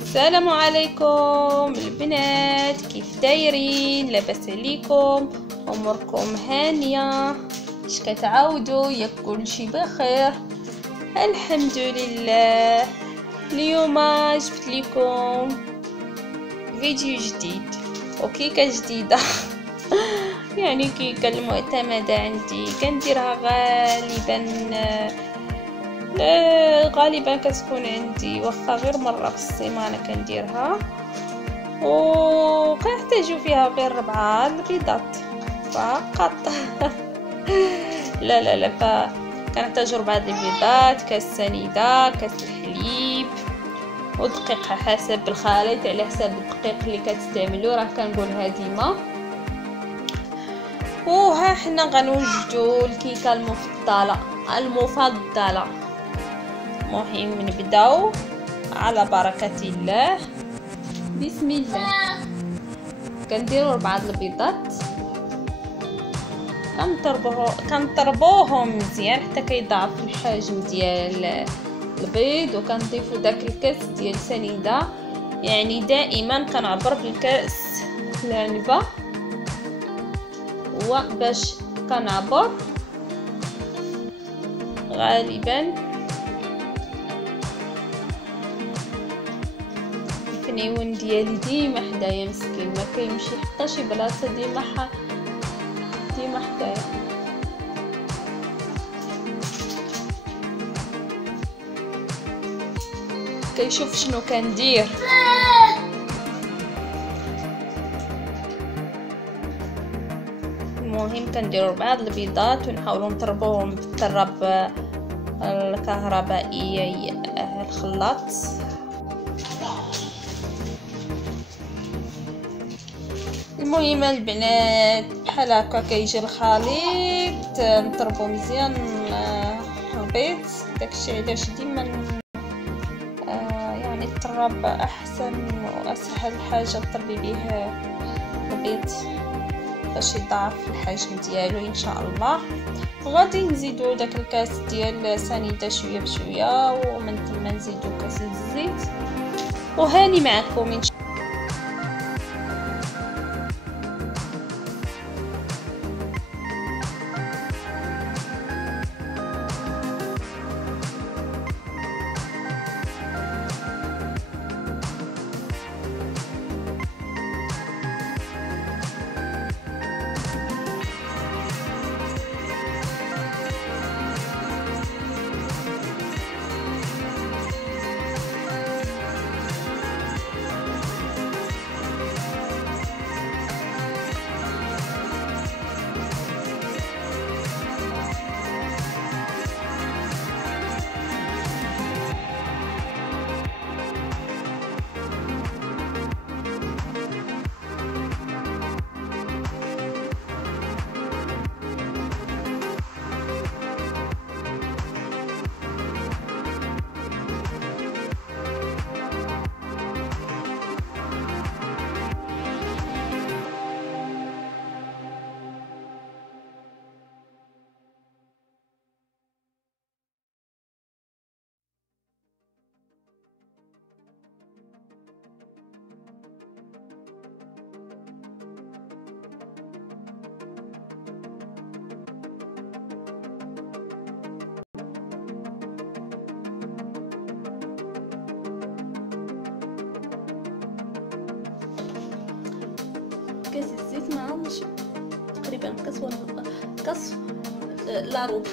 السلام عليكم البنات، كيف دايرين؟ لاباس عليكم؟ اموركم هانيه؟ اش كتعاودوا؟ ياك كلشي بخير؟ الحمد لله. اليوم جبت لكم فيديو جديد وكيكه جديده. يعني كيكه المعتمده عندي كنديرها غالبا كتكون عندي واخا غير مره في السيمانه كنديرها، وكنحتاجو فيها غير 4 البيضات فقط. لا فكنحتاجو 4 البيضات، كاس سنيده، كاس الحليب، ودقيق حسب الخليط، على حساب الدقيق اللي كتستعملوا، راه كنقولها ديما. وها حنا غنوجدوا الكيكه المفضله. مهم نبداو على بركه الله. بسم الله. كنديروا 4 البيضات، كنطربوهم مزيان حتى كيضاعف الحجم ديال البيض، وكنضيفوا داك الكاس ديال سنيده. يعني دائما كنعبر بالكاس العنبه، وباش كنعبر غالبا الفنيون ديالي ديما حدايا مسكين، ما كيمشي حتى شي بلاصه، ديما حدايا. كيشوف شنو كندير. المهم كنديروا 4 البيضات ونحاولوا نطربوهم بالطراب الكهربائي الخلاط. المهم البنات بحال هكا كيجي الخليط، نطربو مزيان البيض. داكشي علاش ديما يعني الطراب احسن واسهل حاجه تطربي به البيض باش يضاعف الحجم ديالو ان شاء الله. غادي نزيدو داك الكاس ديال سنيده شويه بشويه، ومن ثم نزيدو كاس الزيت، وهاني معكم ان شاء الله. كاس الزيت معاهمش تقريبا كاس لاروب.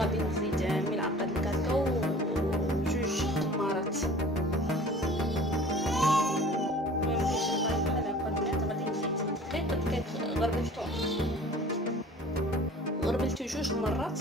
غادي نزيد ملعقه الكاكاو وجوج خمارات. ميمكنش نبقى بحال هكا البنات. غادي نزيد دقيق غربلتو جوج مرات.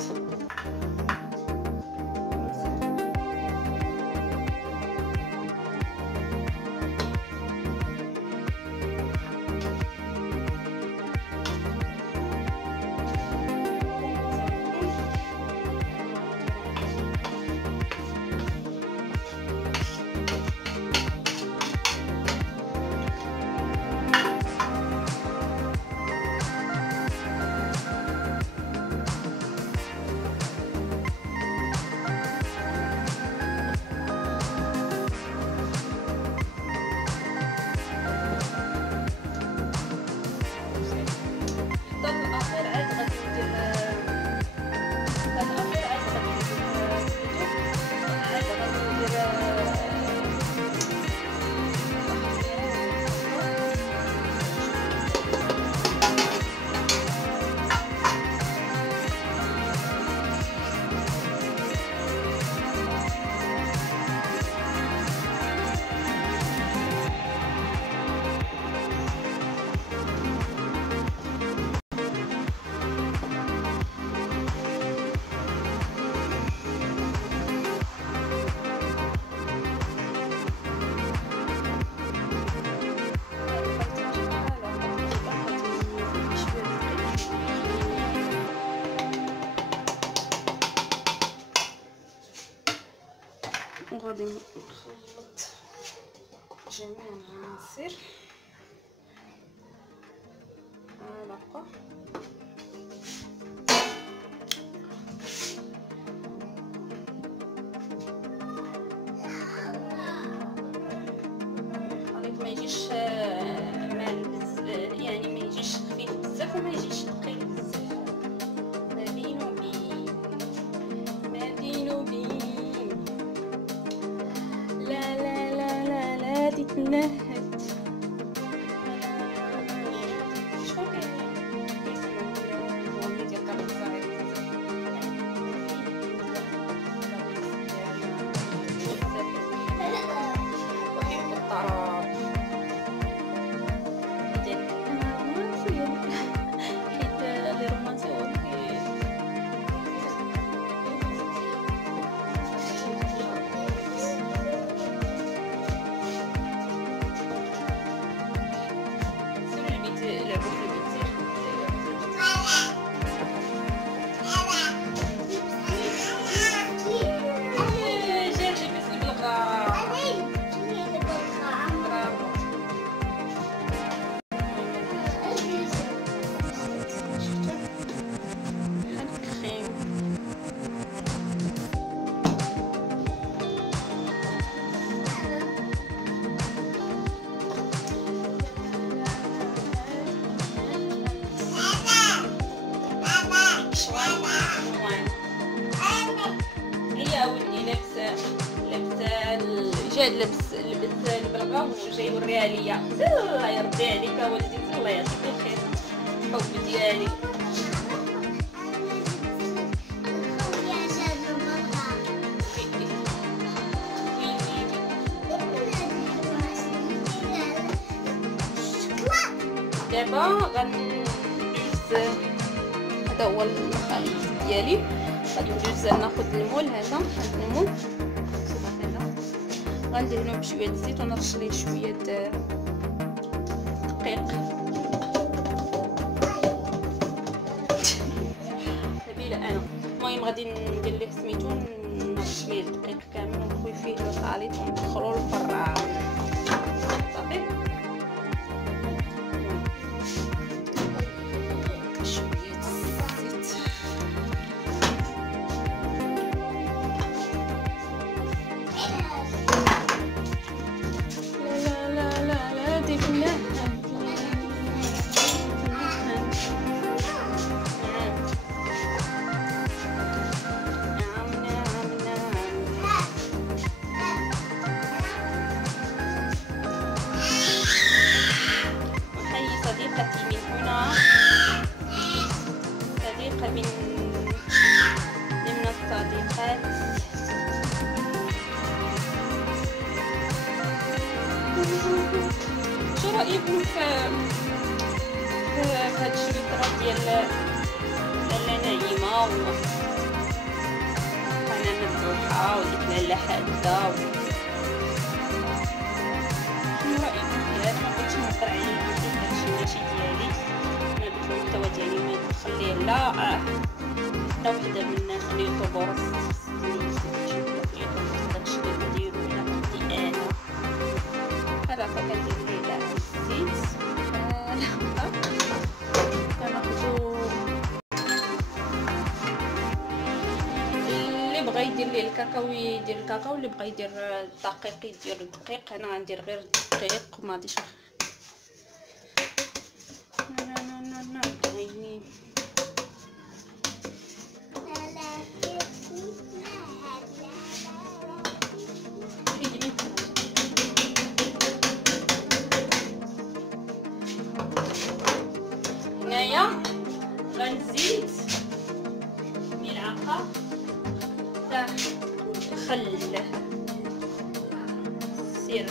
وغادي نخلط جميع العناصر معلقة. الخليط ما يجيش يعني ما يجيش خفيف بزاف وما يجيش ثقيل بزاف، ما بين وبين. لا تتنهد. شكون كيسمع الأغنية ديال كامل الصغير؟ وحيد الطراب لذلك أنا رومانسية، حيت لي رومانسية جاد لبس البلغه وجاي يوريها ليا. الله يرضي عليك ولدي، الله يعطيك الخير، الحب ديالي. دابا غندوز، هذا هو الخليط ديالي. غادي ندوز ناخذ المول، هذا المول غندهنو بشويه الزيت ونرش ليه شويه دقيق. نبيله انا. المهم غادي ندير ليه سميتو، نرش ليه الدقيق كامل ونخوي فيه الخليط وندخلو للفران صافي. شويه الزيت. رايكم في هاد الشريطات ديال لاله نعيمه وقناه مفتوحه وديك لاله حاده؟ شنو رايكم فيها؟ انا ما بغيتش نهضر عليه بزاف، داكشي ماشي ديالي، انا درت المحتوى ديالي ما نخليه لا حتى وحده من اليوتيوبرز داكشي اللي كنديرو الا كنتي انا هذا فكندير ليه كاع الزيت. كناخدو اللي بغى يدير ليه الكاكاو يدير الكاكاو، اللي بغى يدير الدقيق يدير الدقيق. انا غندير غير الدقيق وما غاديش هنايا غنزيد ملعقه تاع خل سير.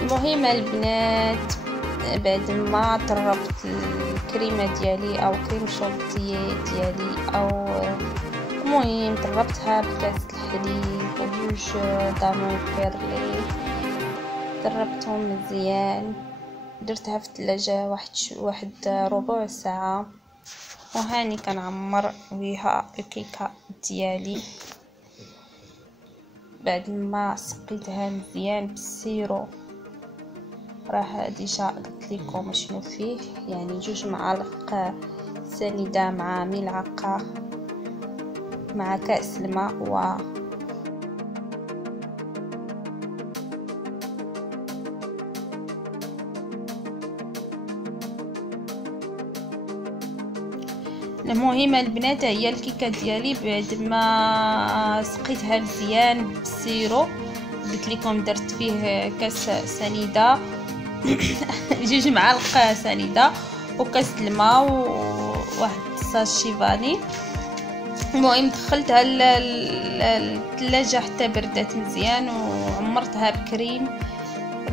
المهم البنات، بعد ما طربت الكريمه ديالي او كريم شونطيي ديالي او المهم طربتها بكاس الحليب وجوج دانون بيرلي، طربتهم مزيان، درتها في الثلاجه واحد ربع ساعه، وهاني كنعمر بها الكيكه ديالي بعد ما سقيتها مزيان بالسيرو راه ديجا قلت لكم شنو فيه، يعني 2 معالق سنيده مع ملعقه مع كاس الماء المهم البنات هي الكيكه ديالي بعد ما سقيتها مزيان بالسيرو، قلت لكم درت فيه كاس سنيده 2 معالق سنيده وكاس الماء وواحد الساشي فاني. المهم دخلتها للثلاجه حتى بردات مزيان وعمرتها بكريم.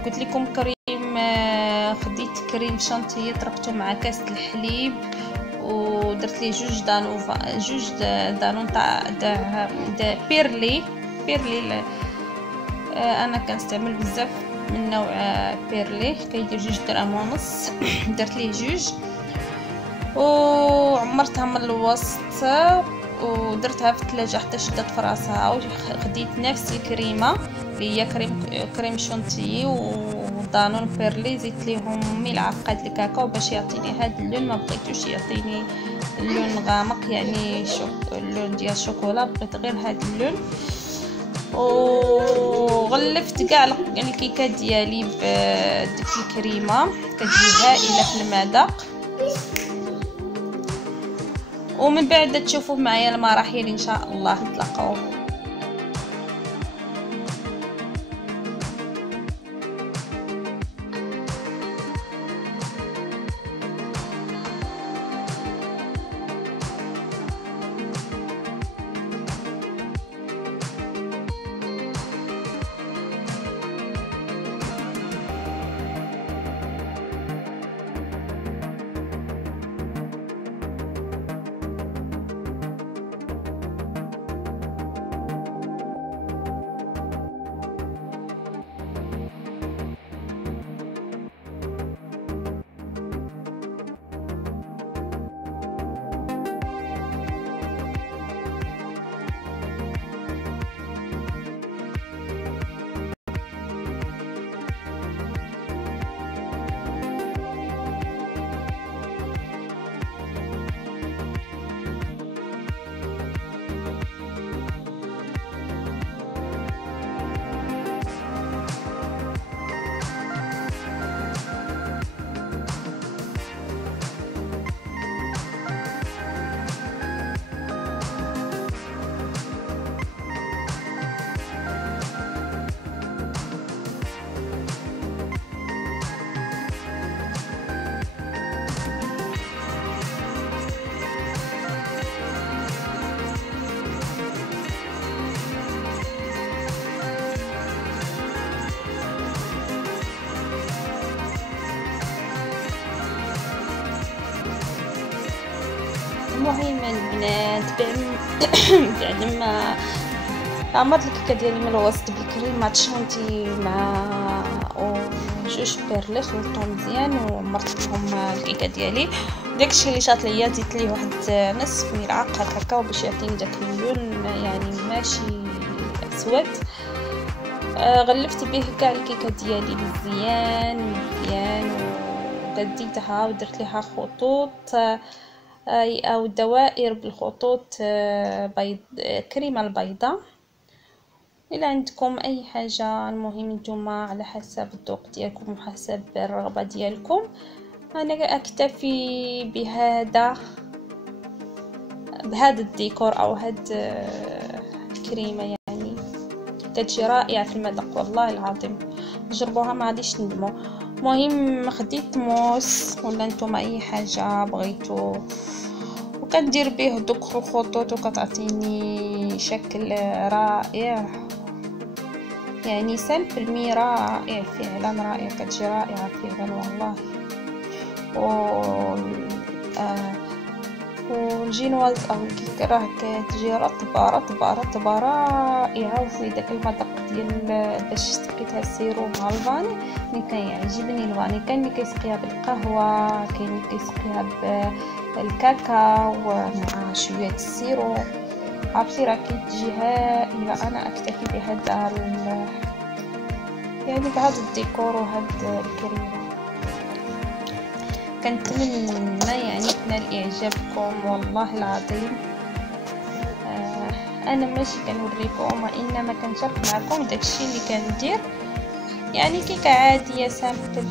قلت لكم كريم، خديت كريم شانتيه طرقته مع كاس الحليب ودرت ليه 2 دانون تاع بيرلي. انا كنستعمل بزاف من نوع بيرلي، كيدير 2.5 درهم. درت ليه 2 وعمرتها من الوسط ودرتها في الثلاجه حتى شدت في راسها. وخديت نفس الكريمه اللي هي كريم شونتيي ودانون بيرلي، زدت ليهم ملعقه الكاكاو باش يعطيني هذا اللون. ما بغيتوش يعطيني اللون غامق يعني اللون ديال الشوكولا، بغيت غير هذا اللون. وغلفت كاع الكيكه ديالي بديك الكريمه، كتجي هائله في المذاق. ومن بعد تشوفوا معايا المراحل ان شاء الله نتلاقاو. المهم البنات بعد ما عمرت الكيكه ديالي من الوسط بالكريمه شانتي مع 2 بيرلي، خلطتهم مزيان وعمرت لهم الكيكه ديالي. داكشي اللي شاط ليا زدت ليه واحد نصف ملعقه كاكاو باش يعطيني داك اللون يعني ماشي اسود. غلفت به كاع الكيكه ديالي مزيان وغديتها ودرت ليها خطوط او دوائر بالخطوط بيض كريمه البيضاء. الى عندكم اي حاجه، المهم نتوما على حسب الذوق ديالكم وحسب الرغبه ديالكم. انا اكتفي بهذا الديكور او هاد الكريمه، يعني كتجي رائعه في المذاق والله العظيم، جربوها ما غاديش تندموا. المهم خديت موس ولا نتوما اي حاجه بغيتو وكندير به دوك الخطوط وكتعطيني شكل رائع، يعني سامبل رائع فعلا، رائع كتجي رائعه فعلا والله. والجينواز او الكيك راه كتجي رطبه رائعه، وفي داك المذاق ديال باش سقيتها السيرو مع الفاني. اللي كيعجبني الفاني كاين اللي كيسقيها بالقهوه، كاين اللي كيسقيها بالكاكاو مع شويه السيرو. عرفتي راه كتجي هائله. انا اكتفي بهذا يعني بهذا الديكور وهاد الكريمه. كنتمنى يعني تنال اعجابكم والله العظيم. انا ماشي كنوريكم وانما كنشارك معكم داكشي اللي كندير، يعني كيكه عاديه سامبل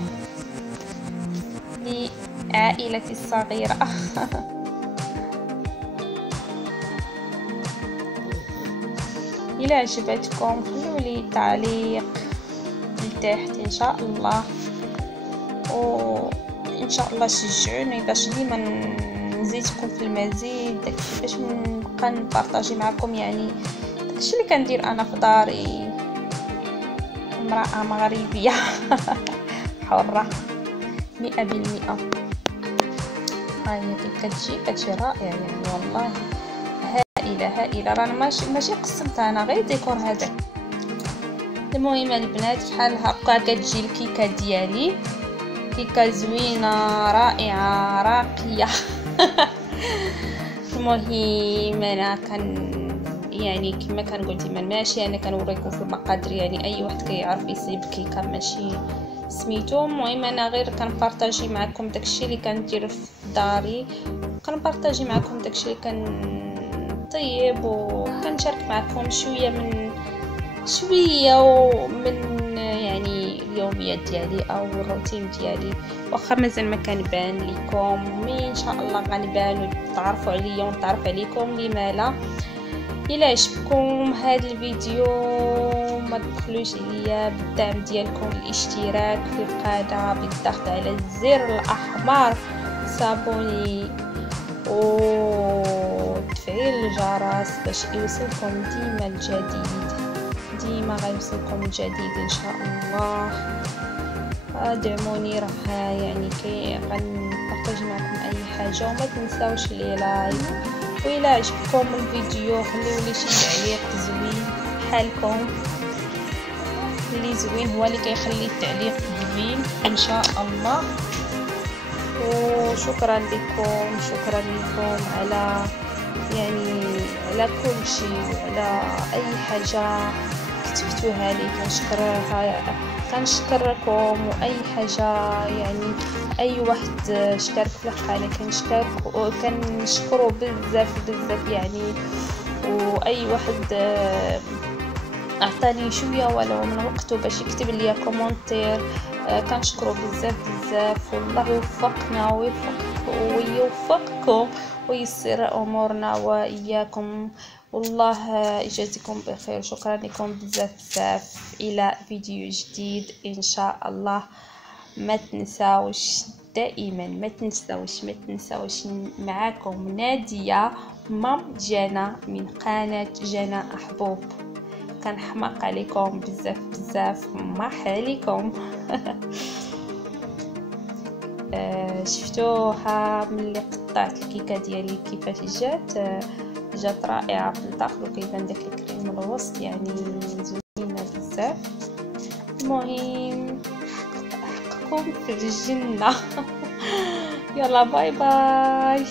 لعائلتي الصغيره. الى عجبتكم خلولي تعليق لتحت ان شاء الله، وان شاء الله شجعوني باش ديما نزيدكم في المزيد داكشي، باش نبقى نبارطاجي معكم يعني داكشي اللي كندير انا في داري، امرأة مغربية حرة 100%. هاي كتجي رائعة يعني والله هائلة. رانا ماشي قسمتها انا غير ديكور هذاك. المهم البنات بحال هكا كتجي الكيكه ديالي، كيكه زوينه رائعه راقيه. المهم انا يعني كما كنقول ديما ماشي انا كنوريكم في المقادير، يعني اي واحد كيعرف يصيب كيكه ماشي سميتو. المهم انا غير كنبارطاجي معكم داكشي اللي كندير في داري، كنبارطاجي معكم داكشي اللي كنطيب، وكنشارك معكم شويه من يعني اليوميات ديالي او الروتين ديالي. واخا مازال ما كنبان لكم، مي ان شاء الله غنبان وتعرفوا عليا ونتعرف عليكم، لما لا. الى عجبكم هذا الفيديو ما تبخلوش عليا بالدعم ديالكم، الاشتراك في القناه بالضغط على الزر الاحمر صابوني وتفعيل الجرس باش يوصلكم ديما الجديد، ديما غيوصلكم الجديد ان شاء الله. دعموني راه يعني غنبارطاجي معكم اي حاجه، وما تنساوش لي لايك. وإلا عجبكم الفيديو خليولي شي تعليق زوين بحالكم، اللي زوين هو اللي كيخلي التعليق زوين ان شاء الله. وشكرا لكم على يعني على كل شيء وعلى اي حاجه كتبتوها لي، كنشكركم. واي حاجه يعني اي واحد اشترك في القناه كنشكرو بزاف يعني. واي واحد اعطاني شويه ولو من وقته باش يكتب لي كومونتير كنشكرو بزاف. والله يوفقنا ويوفقكم ويسر امورنا واياكم، والله يجازيكم بخير. شكرا لكم بزاف. الى فيديو جديد ان شاء الله. ما تنساوش دائما، ما تنساوش معاكم نادية مام جانا من قناة جانا أحبوب. كنحماق عليكم بزاف مح عليكم. شفتوها ملي قطعت الكيكه ديالي كيفاش جات رائعه في الداخل، وكيبان داك الكريم من الوسط يعني زوينه بزاف. المهم احقكم في الجنه. يلا باي باي.